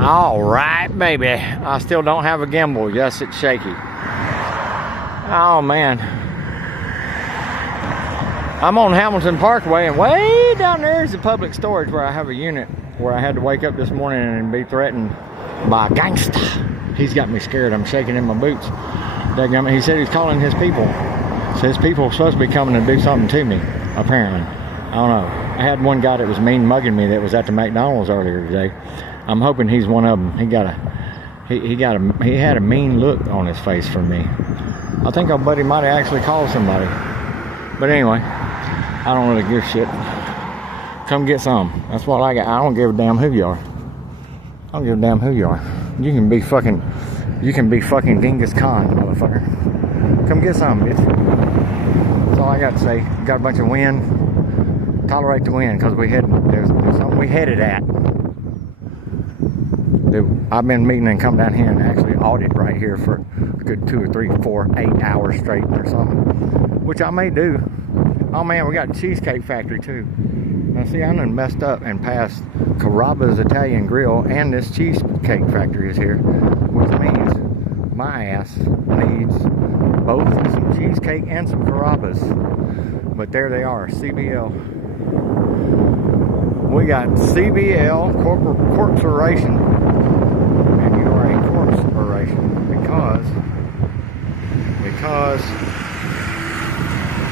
All right, baby. I still don't have a gimbal. Yes, it's shaky. Oh, man. I'm on Hamilton Parkway, and way down there is the public storage where I have a unit where I had to wake up this morning and be threatened by a gangster. He's got me scared. I'm shaking in my boots. He said he's calling his people. So his people are supposed to be coming to do something to me, apparently. I don't know. I had one guy that was mean mugging me that was at the McDonald's earlier today. I'm hoping he's one of them. He had a mean look on his face for me. I think our buddy might have actually called somebody. But anyway, I don't really give a shit. Come get some. That's what I got. I don't give a damn who you are. I don't give a damn who you are. You can be fucking Genghis Khan, motherfucker. Come get some, bitch. That's all I got to say. Got a bunch of wind. Tolerate the wind, because there's something we headed at. I've been meeting and come down here and actually audit right here for a good 2 or 3, 4, 8 hours straight or something, which I may do. Oh man, we got a cheesecake factory too. Now see, I done messed up and passed Carrabba's Italian Grill, and this cheesecake factory is here, which means my ass needs both some cheesecake and some Carrabba's. But there they are, CBL. We got CBL Corporation. Because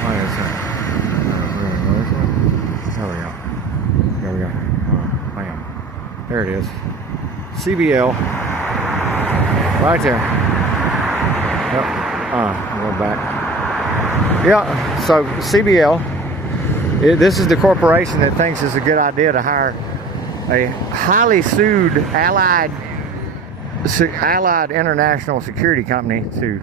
what is that? There we go. Bam. There it is. CBL. Right there. Yep. I'll go back. Yeah, so CBL, this is the corporation that thinks it's a good idea to hire a highly sued Allied international security company to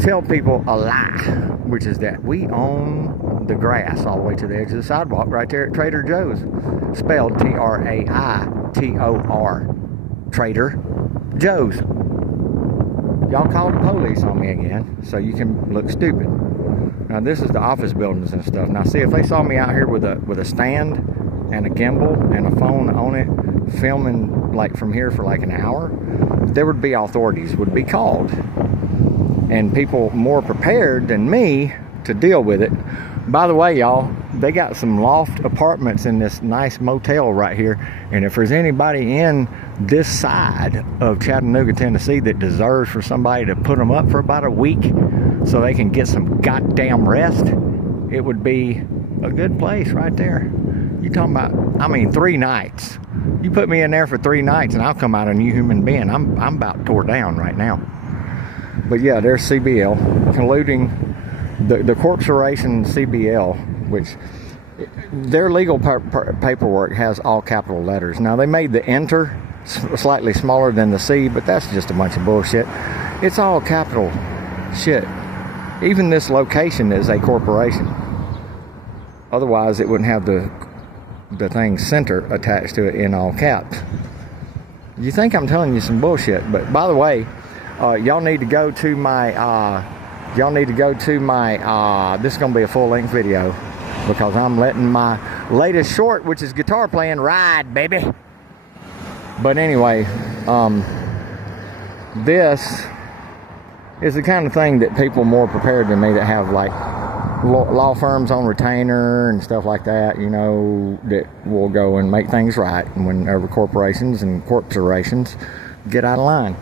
tell people a lie, which is that we own the grass all the way to the edge of the sidewalk right there at Trader Joe's, spelled Traitor, Trader Joe's. Y'all call the police on me again so you can look stupid. Now this is the office buildings and stuff. Now see, if they saw me out here with a stand and a gimbal and a phone on it, filming like from here for like an hour, there would be authorities would be called, and people more prepared than me to deal with it. By the way, y'all, they got some loft apartments in this nice motel right here, and if there's anybody in this side of Chattanooga, Tennessee that deserves for somebody to put them up for about a week so they can get some goddamn rest, it would be a good place right there. You talking about, I mean, 3 nights. You put me in there for 3 nights and I'll come out a new human being. I'm about tore down right now. But yeah, there's CBL colluding. The corporation CBL, which their legal paperwork has all capital letters. Now they made the enter slightly smaller than the C, but that's just a bunch of bullshit. It's all capital shit. Even this location is a corporation. Otherwise it wouldn't have the thing center attached to it in all caps. You think I'm telling you some bullshit, but by the way, y'all need to go to my this is gonna be a full-length video because I'm letting my latest short, which is guitar playing, ride, baby. But anyway, this is the kind of thing that people more prepared than me that have like law firms on retainer and stuff like that, you know, that will go and make things right whenever corporations and corporations get out of line.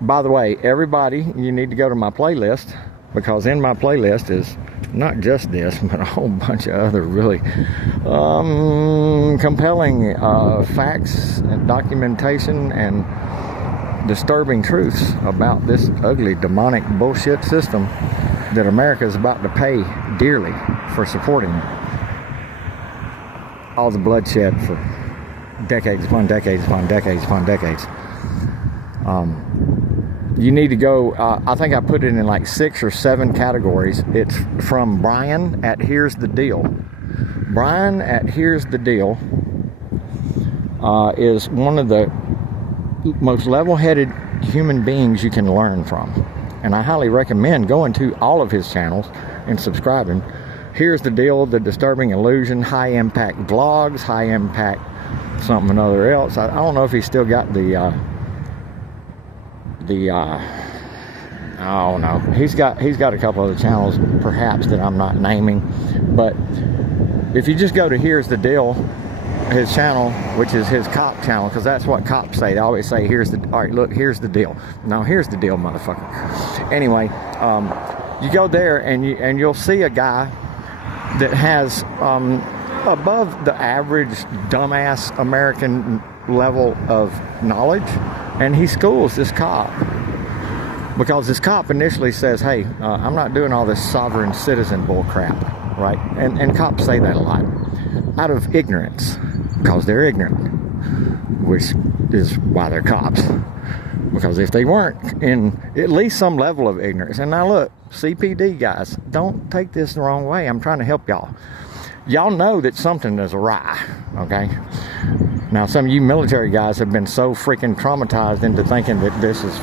By the way, everybody, you need to go to my playlist, because in my playlist is not just this, but a whole bunch of other really compelling facts and documentation and disturbing truths about this ugly demonic bullshit system that America is about to pay dearly for supporting. All the bloodshed for decades upon decades upon decades upon decades. You need to go, I think I put it in like 6 or 7 categories. It's from Brian at Here's the Deal. Brian at Here's the Deal is one of the most level-headed human beings you can learn from, and I highly recommend going to all of his channels and subscribing. Here's the Deal, The Disturbing Illusion, high impact vlogs, high impact something or another else. I don't know if he's still got I don't know. He's got a couple other channels, perhaps, that I'm not naming. But if you just go to Here's the Deal, his channel, which is his cop channel, because that's what cops say. They always say, all right, look, here's the deal. Now, here's the deal, motherfucker. Anyway, you go there and you'll see a guy that has above the average dumbass American level of knowledge, and he schools this cop. Because this cop initially says, hey, I'm not doing all this sovereign citizen bull crap, right? And cops say that a lot out of ignorance, because they're ignorant, which is why they're cops. Because if they weren't in at least some level of ignorance, and now look, CPD guys, don't take this the wrong way. I'm trying to help y'all. Y'all know that something is awry, okay? Now, some of you military guys have been so freaking traumatized into thinking that this is,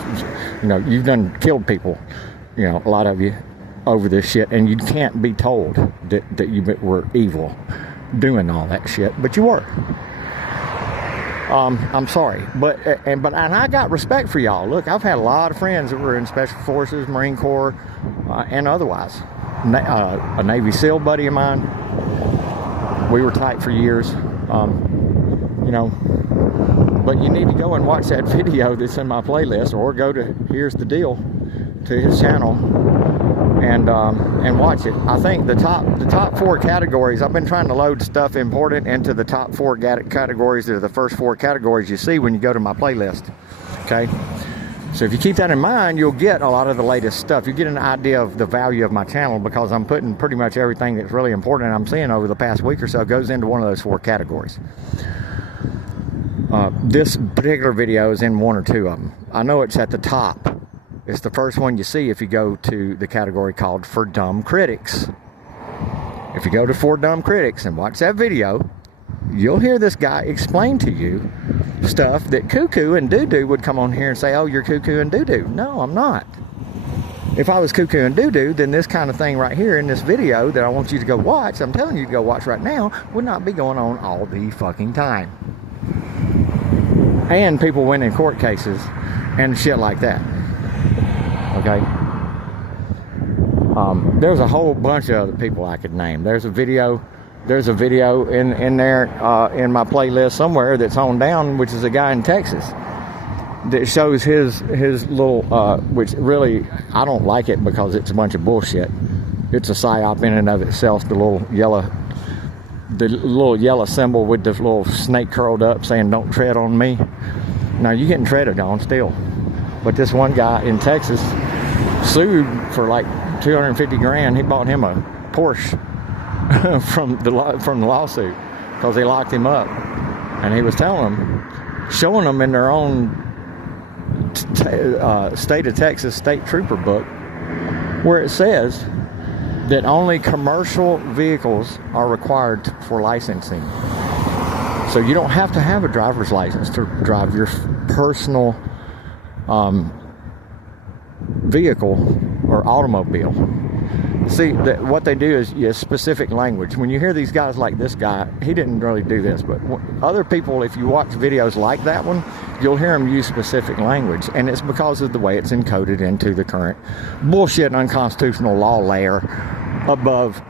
you know, you've done killed people, you know, a lot of you, over this shit, and you can't be told that you were evil doing all that shit, but you were. I'm sorry, but I got respect for y'all. Look, I've had a lot of friends that were in Special Forces, Marine Corps, and otherwise. A Navy SEAL buddy of mine, we were tight for years. You know, but you need to go and watch that video that's in my playlist, or go to Here's the Deal, to his channel, and watch it. I think the top 4 categories, I've been trying to load stuff important into the top 4 categories. They're the first 4 categories you see when you go to my playlist. Okay, so if you keep that in mind, you'll get a lot of the latest stuff. You get an idea of the value of my channel, because I'm putting pretty much everything that's really important I'm seeing over the past week or so goes into one of those 4 categories. This particular video is in 1 or 2 of them. I know it's at the top. It's the first one you see if you go to the category called For Dumb Critics. If you go to For Dumb Critics and watch that video, you'll hear this guy explain to you stuff that Cuckoo and Doo-Doo would come on here and say, oh, you're Cuckoo and Doo-Doo. No, I'm not. If I was Cuckoo and Doo-Doo, then this kind of thing right here in this video that I want you to go watch, I'm telling you to go watch right now, would not be going on all the fucking time. And people winning court cases and shit like that. Okay? There's a whole bunch of other people I could name. There's a video in there in my playlist somewhere that's on down, which is a guy in Texas that shows his little, which really, I don't like it because it's a bunch of bullshit. It's a psyop in and of itself, the little yellow symbol with the little snake curled up saying, don't tread on me. Now, you're getting treaded on still. But this one guy in Texas sued for like 250 grand. He bought him a Porsche from the lawsuit because they locked him up. And he was showing them in their own state of Texas state trooper book, where it says that only commercial vehicles are required for licensing. So you don't have to have a driver's license to drive your personal vehicle or automobile. See, what they do is specific language. When you hear these guys like this guy, he didn't really do this, but other people, if you watch videos like that one, you'll hear them use specific language, and it's because of the way it's encoded into the current bullshit unconstitutional law layer above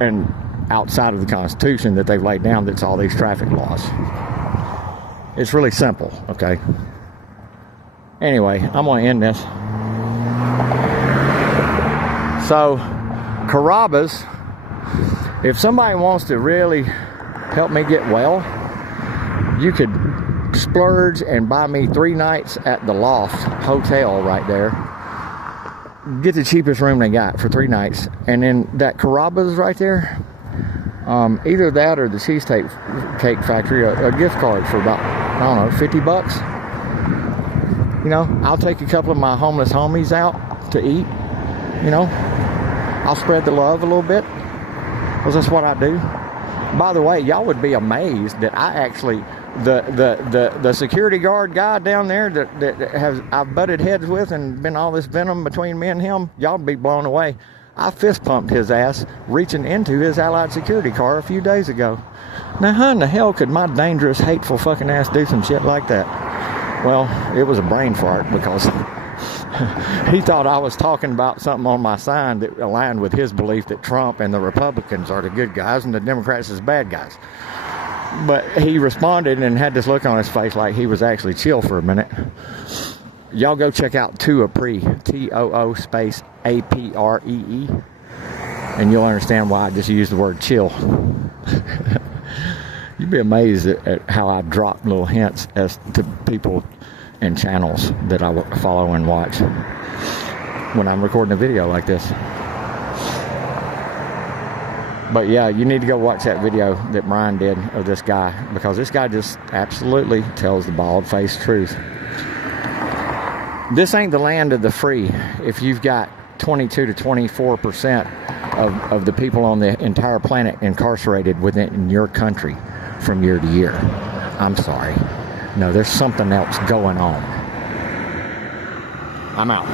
and outside of the Constitution that they've laid down, that's all these traffic laws. It's really simple, okay? Anyway, I'm going to end this. So, Carrabba's, if somebody wants to really help me get well, you could splurge and buy me 3 nights at the Loft Hotel right there. Get the cheapest room they got for 3 nights. And then that Carrabba's right there, either that or the Cheesecake Factory, a gift card for about, I don't know, 50 bucks. You know, I'll take a couple of my homeless homies out to eat, you know. I'll spread the love a little bit, because that's what I do. By the way, y'all would be amazed that I actually, the security guard guy down there that I've butted heads with and been all this venom between me and him, y'all would be blown away. I fist pumped his ass reaching into his Allied security car a few days ago. Now, how in the hell could my dangerous, hateful fucking ass do some shit like that? Well, it was a brain fart because he thought I was talking about something on my sign that aligned with his belief that Trump and the Republicans are the good guys and the Democrats is bad guys. But he responded and had this look on his face like he was actually chill for a minute. Y'all go check out Toopree, Too space Apree, and you'll understand why I just used the word chill. You'd be amazed at how I drop little hints as to people and channels that I follow and watch when I'm recording a video like this. But yeah, you need to go watch that video that Brian did of this guy, because this guy just absolutely tells the bald-faced truth. This ain't the land of the free. If you've got 22 to 24% of the people on the entire planet incarcerated within your country from year to year. I'm sorry. No, there's something else going on. I'm out.